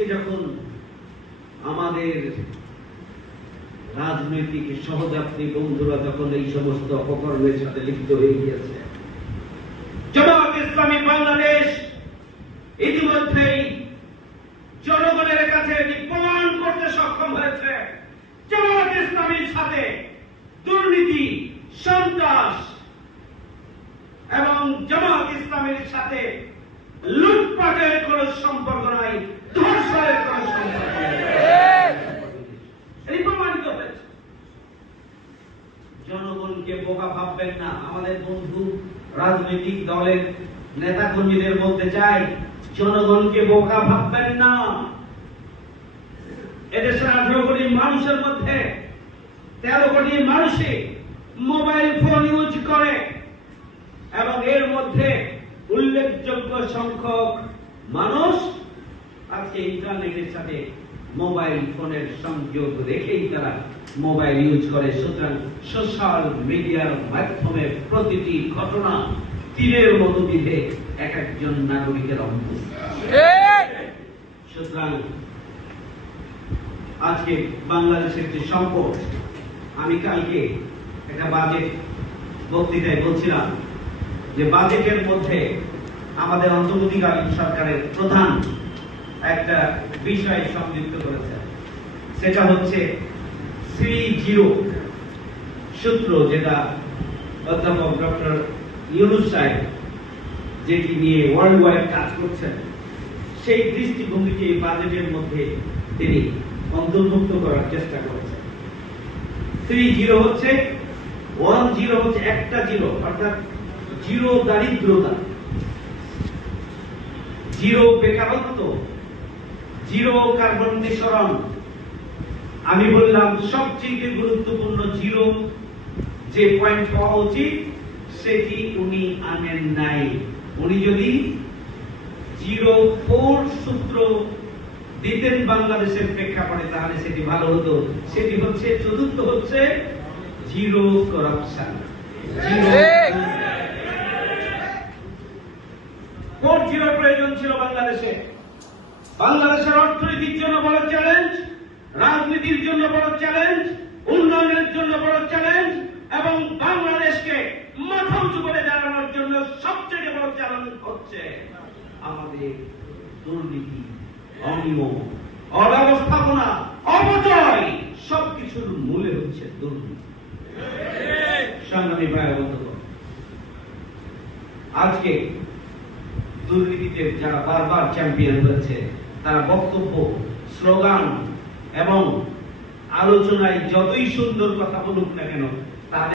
আজকে যখন আমাদের রাজনৈতিক সহযাত্রী বন্ধুরা যখন এই সমস্ত অপকর্মের সাথে লিপ্ত হয়ে গিয়েছে, জামাত ইসলামী বাংলাদেশ ইতিমধ্যেই জনগণের কাছে এটি প্রমাণ করতে সক্ষম হয়েছে। জামাত ইসলামীর সাথে দুর্নীতি, সন্ত্রাস এবং জামাত ইসলামের সাথে লুটপাটের কোন সম্পর্ক নাই ধর্ষণের কোন সম্পর্ক নাই এটি প্রমাণিত হয়েছে জনগণকে বোকা ভাববেন না। আমাদের বন্ধু রাজনৈতিক দলের নেতা কর্মীদের বলতে চাই, জনগণকে বোকা ভাববেন না। এদেশের আঠারো কোটি মানুষের মধ্যে তেরো কোটি মানুষই মোবাইল ফোন ইউজ করে এবং এর মধ্যে উল্লেখযোগ্য সংখ্যক মানুষ আজকে ইন্টারনেটের সাথে মোবাইল ফোনের সংযোগ রেখেই তারা মোবাইল ইউজ করে। সুতরাং সোশ্যাল মিডিয়ার মাধ্যমে প্রতিটি ঘটনা তীরের মতো বিধে এক একজন নাগরিকের অঙ্গ সুতরাং আজকে বাংলাদেশের যে সংকট আমি কালকে একটা বাজেট বক্তৃতায় বলছিলাম যে বাজেটের মধ্যে আমাদের অন্তর্বর্তীকালীন সরকারের প্রধান একটা বিষয় সংযুক্ত করেছে। সেটা হচ্ছে থ্রি জিরো সূত্র যেটা অধ্যাপক ডক্টর ইউনুস সাহেব যেটি নিয়ে ওয়ার্ল্ড ওয়াইড কাজ করছেন, সেই দৃষ্টিভঙ্গিকে বাজেটের মধ্যে তিনি অন্তর্ভুক্ত করার চেষ্টা করেছেন। থ্রি জিরো হচ্ছে ওয়ান জিরো হচ্ছে একটা জিরো, অর্থাৎ জিরো দারিদ্রতা। জিরো বেকারত্ব জিরো কার্বন নিঃসরণ। আমি বললাম সবচেয়ে গুরুত্বপূর্ণ জিরো যে পয়েন্ট হওয়া উচিত সেটি উনি আনেন নাই। উনি যদি জিরো ফোর সূত্র দিতেন বাংলাদেশের প্রেক্ষাপটে তাহলে সেটি ভালো হতো। সেটি হচ্ছে চতুর্থ হচ্ছে জিরো করাপশন জিরোর প্রয়োজন ছিল বাংলাদেশে। বাংলাদেশের অর্থনীতির জন্য বড় চ্যালেঞ্জ রাজনীতির জন্য বড় চ্যালেঞ্জ উন্নয়নের জন্য বড় চ্যালেঞ্জ এবং বাংলাদেশকে মাথা উঁচু করে দাঁড়ানোর জন্য সবচেয়ে বড় চ্যালেঞ্জ হচ্ছে আমাদের দুর্নীতি, অনিয়ম, অব্যবস্থাপনা, অপচয়, সবকিছুর মূলে হচ্ছে দুর্নীতি। সংগ্রামী আজকে দুর্নীতিতে যারা বারবার চ্যাম্পিয়ন হয়েছে তারা বক্তব্য স্লোগান এবং আলোচনায় যতই সুন্দর কথা বলুক না কেন